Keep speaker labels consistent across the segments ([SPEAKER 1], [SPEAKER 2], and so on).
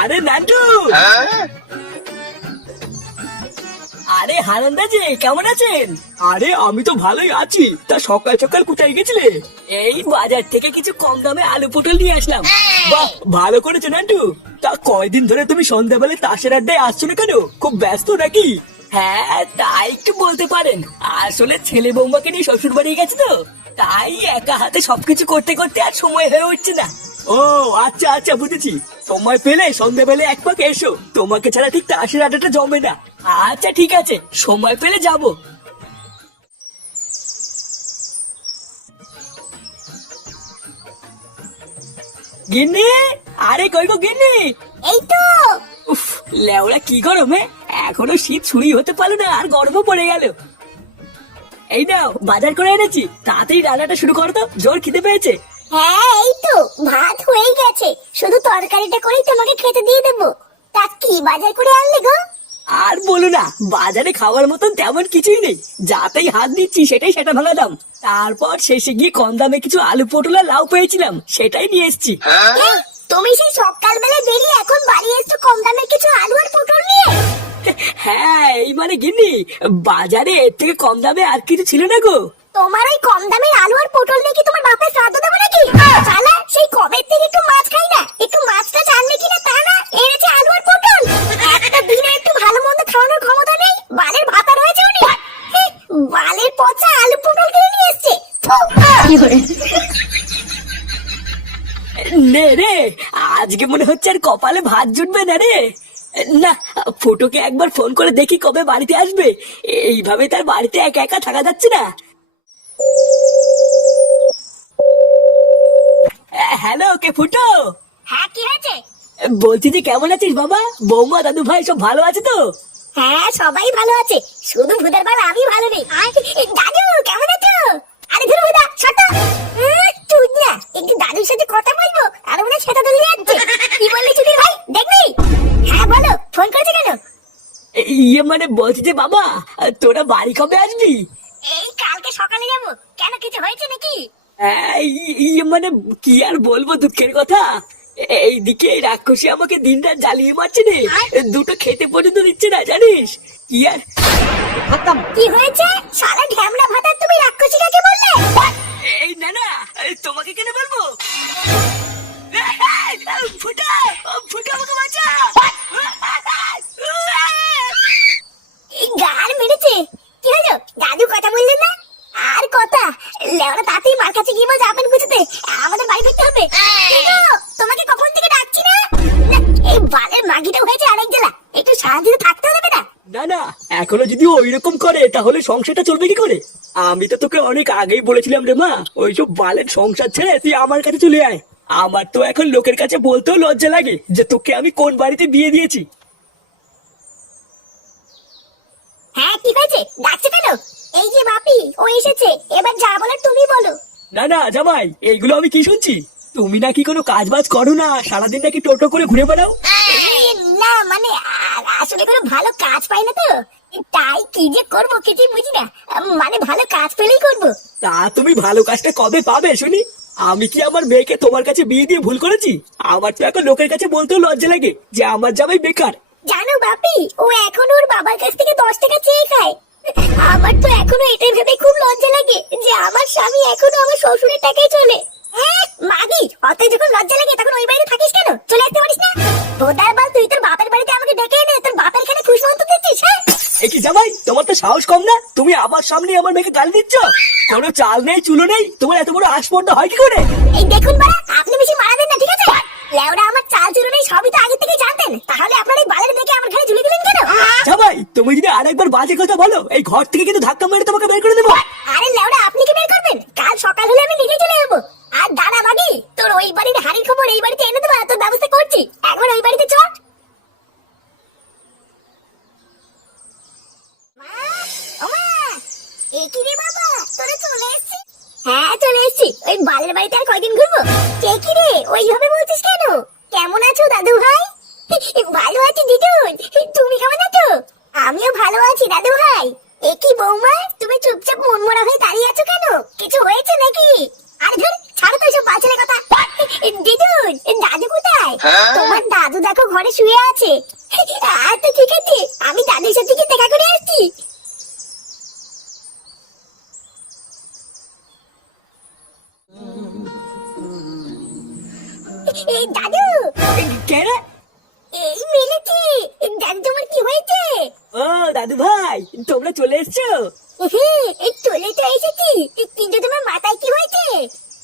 [SPEAKER 1] আরে নান্টু! আরে হারান্দা যে কেমন আছেন? আরে আমি তো ভালোই আছি। তা সকাল সকাল কোথায় গেছিলে? এই বাজার থেকে কিছু কম দামে আলু পটল নিয়ে আসলাম। বাহ ভালো করেছ নান্টু। তা কয়দিন ধরে তুমি সন্ধ্যাবেলায় তাসের আড্ডায় আসছো না কেন? খুব ব্যস্ত নাকি? হ্যাঁ তাই একটু বলতে পারেন। আসলে ছেলে বৌমাকে নিয়ে শ্বশুর বাড়ি গেছে তো। তাই একা হাতে সবকিছু করতে করতে আর সময় হয়ে উঠছে না। ও আচ্ছা আচ্ছা বুঝেছি। সময় পেলে সন্ধ্যাবেলা এক পাকে এসো। তোমাকে ছাড়া ঠিক তাসের আড্ডাটা জমে না। আচ্ছা ঠিক আছে। সময় পেলে যাব। গিন্নি? আরে কই গো গিন্নি?
[SPEAKER 2] এই তো।
[SPEAKER 1] উফ লেওড়া কি গরমে? এখনও শীত শুরুই হতে পারল না আর গরমও পড়ে গেল। এই নাও বাজার করে এনেছি। তাড়াতাড়ি রান্নাটা শুরু করো তো জোর খিদে পেয়েছে।
[SPEAKER 2] হ্যাঁ এই তো ভাত হয়ে গেছে। শুধু তরকারিটা করেই তোমাকে খেতে দিয়ে দেবো। তা কি বাজার করে আনলে গো?
[SPEAKER 1] আর বলো না বাজারে খাওয়ার মতন তেমন কিছুই নেই। যাতেই হাত দিচ্ছি সেটাই সেটা ভাঙা দাম। তারপর শেষে গিয়ে কম দামে কিছু আলু পটল আর লাউ পেয়েছিলাম সেটাই নিয়ে এসেছি।
[SPEAKER 2] তুমি সেই সকালবেলা বেরিয়ে এখন বাড়ি এসছো কম দামে কিছু আলু আর পটল নিয়ে?
[SPEAKER 1] হ্যাঁ এই মানে গিন্নি বাজারে এর থেকে কম দামে আর কিছু ছিল না গো।
[SPEAKER 2] তোমার ওই কম দামের আলু আর পটল নিয়ে কি তোমার বাপের শ্রাদ্ধ দেবো নাকি? শালা সেই কবের থেকে একটু মাছ খাই না। একটু মাছটা জানলে কিনা তা না এনেছে আলু আর পটল। একটা দিনে একটু ভালো মন্দ খাওয়ানোর ক্ষমতা নেই বালের ভাতা রয়েছে উনি। বালের পচা আলু পটল কিনে নিয়ে এসছে।
[SPEAKER 1] নে রে আজকে মনে হচ্ছে আর কপালে ভাত জুটবে না রে। না ফুটোকে একবার ফোন করে দেখি কবে বাড়িতে আসবে। এইভাবে তার বাড়িতে একা একা থাকা যাচ্ছে না। হ্যালো কে ফুটো?
[SPEAKER 2] হ্যাঁ কি হয়েছে?
[SPEAKER 1] বলছি যে কেমন আছিস বাবা? বৌমা দাদু ভাই সব ভালো আছে তো?
[SPEAKER 2] হ্যাঁ সবাই ভালো আছে। শুধু ভূতের বেলা আমি ভালো নেই। দাদু কেমন আছো? আরে ধরো ভূতা একটু দাদুর সাথে কথা বলব? আর মনে সেটা ধরে যাচ্ছে কি বললি চুদির ভাই? দেখবি হ্যাঁ বলো ফোন করেছে কেন?
[SPEAKER 1] ইয়ে মানে বলছি যে বাবা তোরা বাড়ি কবে আসবি?
[SPEAKER 2] এই কালকে সকালে যাব। কেন কিছু হয়েছে নাকি?
[SPEAKER 1] ইয়ে মানে কি আর বলব দুঃখের কথা? এইদিকে এই রাক্ষসী আমাকে দিন রাত জ্বালিয়ে মারছে রে দুটো খেতে পর্যন্ত দিচ্ছে না জানিস? কি আর
[SPEAKER 2] কি হয়েছে? সারা ঢ্যামলা ভাতার তুমি রাক্ষসী কাকে বললে?
[SPEAKER 1] এই না না তোমাকে কেন বলব? ফুটা ফুটা আমাকে বাঁচা
[SPEAKER 2] এই মেরেছে। কি হলো? দাদু কথা বললেন না? আর কথা? লেওরা তাতেই মার কাছে গিয়ে বল যাবেন বুঝতে আমাদের বাড়ি ফিরতে হবে। তোমাকে কখন থেকে ডাকছি না? এই বালের মাগিটা হয়েছে আরেক জেলা। একটু শান্তিতে থাকতে হবে না।
[SPEAKER 1] না না এখনও যদি ওই রকম করে তাহলে সংসারটা চলবে কি করে? আমি তো তোকে অনেক আগেই বলেছিলাম রে মা ওইসব বালের সংসার ছেড়ে তুই আমার কাছে চলে আয়। আমার তো এখন লোকের কাছে বলতেও লজ্জা লাগে যে তোকে আমি কোন বাড়িতে বিয়ে দিয়েছি।
[SPEAKER 2] হ্যাঁ কি হয়েছে? ডাকছে কেন? এই যে বাপি ও এসেছে। এবার যা বলার তুমি বলো।
[SPEAKER 1] না না জামাই এইগুলো আমি কি শুনছি? তুমি নাকি কোনো কাজ বাজ করো না সারাদিন নাকি টোটো করে ঘুরে বেড়াও?
[SPEAKER 2] না মানে আসলে কোনো ভালো কাজ পাই না তো। তাই? কি যে করব কিছুই বুঝি না। মানে ভালো কাজ পেলেই করব।
[SPEAKER 1] তা তুমি ভালো কাজটা কবে পাবে শুনি? আমি কি আমার মেয়েকে তোমার কাছে বিয়ে দিয়ে ভুল করেছি? আমার তো এখন লোকের কাছে বলতেও লজ্জা লাগে যে আমার জামাই বেকার।
[SPEAKER 2] জানো বাপি ও এখন ওর বাবার কাছ থেকে দশ টাকা চেয়ে খায়। আমার তো এখনও এটাই ভেবে খুব লজ্জা লাগে যে আমার স্বামী এখনও আমার শ্বশুরের টাকায় চলে।
[SPEAKER 1] সামনে আমার মেয়েকে গালি দিচ্ছ? কোনো চাল নেই চুলো নেই তোমার এত বড় আসপর্দা হয় কি করে?
[SPEAKER 2] এই দেখুন বাড়া আপনি বেশি মারাবেন না ঠিক আছে? লেওরা আমার চাল চুরো নেই সবই তো আগে থেকে জানতেন। তাহলে আপনার এই বালের দেখে আমার ঘরে ঝুলে দিলেন কেন?
[SPEAKER 1] জামাই তুমি যদি আরেকবার বাজে কথা বলো এই ঘর থেকে কিন্তু ধাক্কা মেরে তোমাকে বের করে দেবো।
[SPEAKER 2] আরে লেওরা আপনি কি বের করবেন? কাল সকাল হলে আমি নিজে চলে যাব। আর দাদা মাগি তোর ওই বাড়ির হাড়ির খবর এই বাড়িতে এনে দেবো তোর ব্যবস্থা করছি। একবার ওই বাড়িতে চল। বাপের বাড়িতে আর কয়দিন ঘুরবো? কে কি রে? ওইভাবে বলছিস কেন? কেমন আছো দাদু ভাই? ভালো আছি দিদুন তুমি কেমন আছো? আমিও ভালো আছি দাদু ভাই। একই বৌমা তুমি চুপচাপ মন মরা হয়ে দাঁড়িয়ে আছো কেন? কিছু হয়েছে নাকি? আর ধর ছাড়ো তো এসব পাঁচের কথা। দিদুন দাদু কোথায়? হ্যাঁ? তোমার দাদু দেখো ঘরে শুয়ে আছে। দাদু!
[SPEAKER 1] কে রে?
[SPEAKER 2] এই মিলেছি! দাদু তোমার কি হয়েছে?
[SPEAKER 1] ও দাদু ভাই তোমরা চলে এসছো?
[SPEAKER 2] এই চলে তো এসেছি। কিন্তু তোমার মাথায় কি হয়েছে?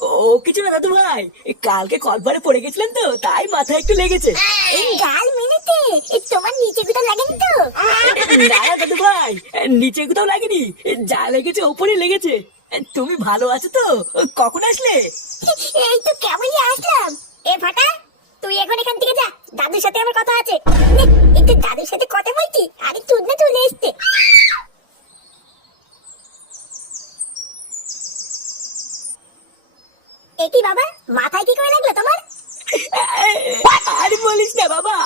[SPEAKER 1] ও কিছু না দাদু ভাই কালকে কলপারে পড়ে গেছিলেন তো তাই মাথায় একটু লেগেছে।
[SPEAKER 2] গাল মিলেছে? তোমার নিচে কোথাও লাগেনি তো?
[SPEAKER 1] না দাদু ভাই নিচে কোথাও লাগেনি যা লেগেছে ওপরে লেগেছে। তুমি ভালো আছো তো? কখন আসলে?
[SPEAKER 2] এই তো কেমনই আসলাম। এ ফাটা তুই এখন এখান থেকে যা। দাদুর সাথে আমার কথা আছে। একটু দাদুর সাথে কথা বলছি আরে তুই না চলে এসছে। এটি বাবা মাথায় কি করে লাগল তোমার?
[SPEAKER 1] আর বলিস না বাবা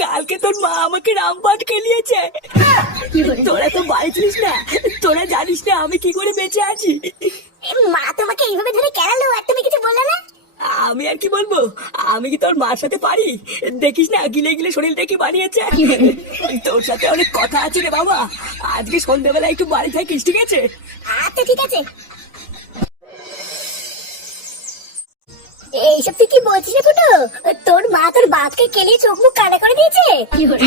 [SPEAKER 1] কালকে তোর মা আমাকে রামপাট খেলিয়েছে। তোরা তো বাড়ি ছিলিস না তোরা জানিস না আমি কি করে বেঁচে আছি।
[SPEAKER 2] মা তোমাকে এইভাবে ধরে কেনালো আর তুমি কিছু বললে না
[SPEAKER 1] আমি আর কি বলব? আমি কি তোর মার সাথে পারি? দেখিস না গিলে গিলে শরীরটা কি বানিয়েছে? তোর সাথে অনেক কথা আছে রে বাবা। আজকে সন্ধ্যাবেলা একটু বাড়ি থাকিস ঠিক আছে?
[SPEAKER 2] আচ্ছা ঠিক আছে। এইসব তুই কি বলছিস রে ফুটো? তোর মা তোর বাপকে কেলিয়ে চোখ মুখ কানা করে দিয়েছে?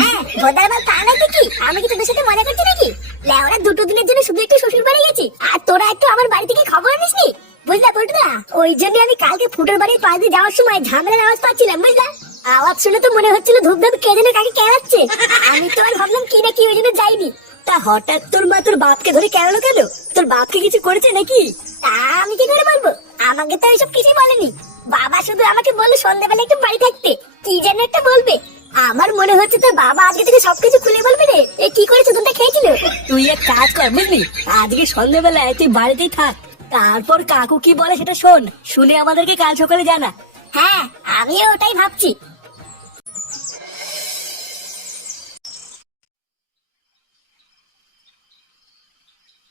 [SPEAKER 2] হ্যাঁ ভোদার তা নাকি কি আমি কি তোদের সাথে মজা করছি নাকি? লেওরা দুটো দিনের জন্য শুধু একটু শ্বশুর বাড়ি গেছি। আর তোরা একটু আমার বাড়ি থেকে খবর আনিসনি? বুঝলা ফুটুদা ওই জন্য আমি কালকে ফুটোর বাড়ির পাশ দিয়ে যাওয়ার সময় ঝামেলার আওয়াজ পাচ্ছিলাম, বুঝলা? আওয়াজ শুনে তো মনে হচ্ছিল ধূপ ধাপ কে যেন কাকে কেড়াচ্ছে। আমি তো আর ভাবলাম কি না কি ওই জন্য যাইনি।
[SPEAKER 1] তা হঠাৎ তোর মা তোর বাপকে ধরে কেন কেন? তোর বাপকে কিছু করেছে নাকি?
[SPEAKER 2] তা আমি কি করে বলব? আমাকে তো এইসব কিছুই বলেনি। বাবা শুধু আমাকে বলল সন্ধ্যাবেলা একটু বাড়ি থাকতে। কি যেন একটা বলবে। আমার মনে হচ্ছে তোর বাবা আজকে থেকে সবকিছু খুলে বলবে রে। এ কি করে চুদনটা খেয়েছিল?
[SPEAKER 1] তুই এক কাজ কর, বুঝলি? আজকে সন্ধ্যাবেলায় তুই বাড়িতেই থাক। তারপর কাকু কি বলে সেটা শোন শুনে আমাদেরকে কাল সকালে জানা
[SPEAKER 2] হ্যাঁ আমিও ওটাই ভাবছি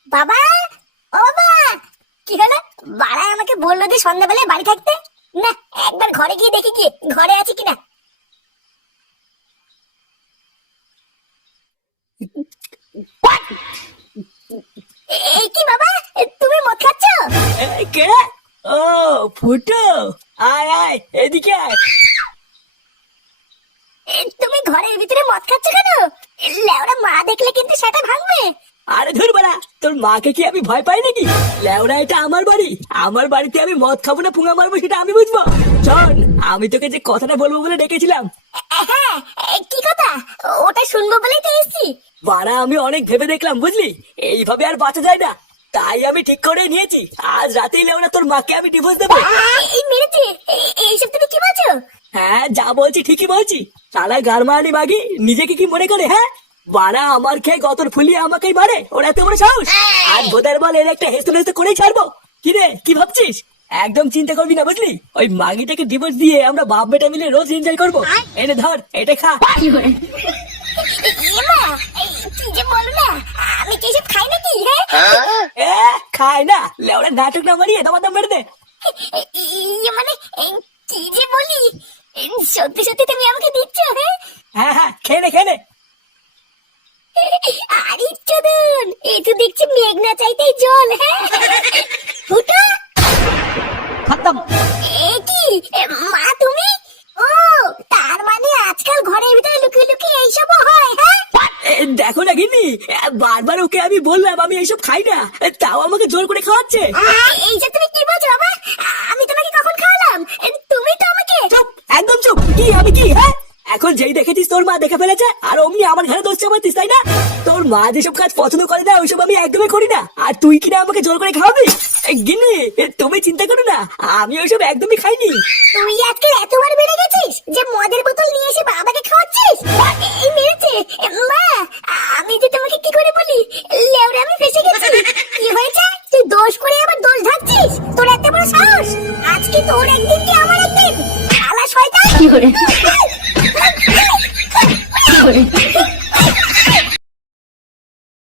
[SPEAKER 2] বাবা ও বাবা কি হলো বাড়া আমাকে বলল যে সন্ধ্যাবেলায় বাড়ি থাকতে না একবার ঘরে গিয়ে দেখি কি ঘরে আছে কিনা এই কি বাবা তুমি মদ খাচ্ছ
[SPEAKER 1] কে? ও ফুটো। আয় আয় এদিকে আয়।
[SPEAKER 2] তুমি ঘরের ভিতরে মদ খাচ্ছ কেন? লেওরা মা দেখলে কিন্তু সেটা ভাঙবে।
[SPEAKER 1] আরে ধর বাড়া তোর মাকে কি আমি ভয় পাই নাকি? লেওরা এটা আমার বাড়ি। আমার বাড়িতে আমি মদ খাব না পুঙা মারবো সেটা আমি বুঝব। শোন আমি তোকে যে কথাটা বলব বলে ডেকেছিলাম।
[SPEAKER 2] হ্যাঁ কি কথা? ওটা শুনব বলেই তো এসেছি।
[SPEAKER 1] বাড়া আমি অনেক ভেবে দেখলাম বুঝলি? এইভাবে আর বাঁচা যায় না। তাই আমি ঠিক করে নিয়েছি। আজ রাতেই লেওরা তোর মাকে আমি ডিভোর্স দেবো।
[SPEAKER 2] এই মেরেছে। এইসব তুমি কি বলছো?
[SPEAKER 1] হ্যাঁ যা বলছি ঠিকই বলছি। সালা গারমানি মাগি নিজেকে কি মনে করে হ্যাঁ? বাড়া আমার খেয়ে গতর ফুলিয়ে আমাকেই মারে ওরা এত বড় সাহস। আর বোধের বল এর একটা হেস্ত হেস্ত করেই ছাড়বো। কি রে কি ভাবছিস? একদম চিন্তা করবি না বুঝলি? ওই মাগিটাকে ডিভোর্স দিয়ে আমরা বাপ বেটা মিলে রোজ এনজয় করব। এনে ধর এটা খা।
[SPEAKER 2] কি যে বলো না আমি কি এসব খাই নাকি হ্যাঁ
[SPEAKER 1] এ খায় না। লেওরা নাটক না মারিয়ে দাবা দাম মেরে দে।
[SPEAKER 2] ইয়ে মানে কি যে বলি? সত্যি সত্যি তুমি আমাকে দিচ্ছ হ্যাঁ?
[SPEAKER 1] হ্যাঁ খেলে খেয়ে নে খেয়ে নে।
[SPEAKER 2] আরে চোদন এই তো দেখছি মেঘনা চাইতেই জল হ্যাঁ?
[SPEAKER 1] বারবার ওকে আমি বললাম আমি এইসব খাই না। তাও আমাকে জোর করে খাওয়াচ্ছে।
[SPEAKER 2] এই যে তুমি কি বলছো বাবা? আমি তোমাকে কখন খাওয়ালাম? তুমি তো আমাকে
[SPEAKER 1] চুপ একদম চুপ। কি আমি কি হ্যাঁ? এখন যেই দেখেছিস তোর মা দেখে ফেলেছে আর অমনি আমার ঘরে দোষ চাপাতিস তাই না? তোর মা যেসব কাজ পছন্দ করে না ওইসব আমি একদমই করি না। আর তুই কিনা আমাকে জোর করে খাওয়াবি? গিন্নি তুমি চিন্তা করো না আমি ওইসব একদমই খাইনি।
[SPEAKER 2] তুই আজকে এতবার বেড়ে গেছিস যে মদের বোতল নিয়ে এসে বাবাকে খাওয়াচ্ছিস?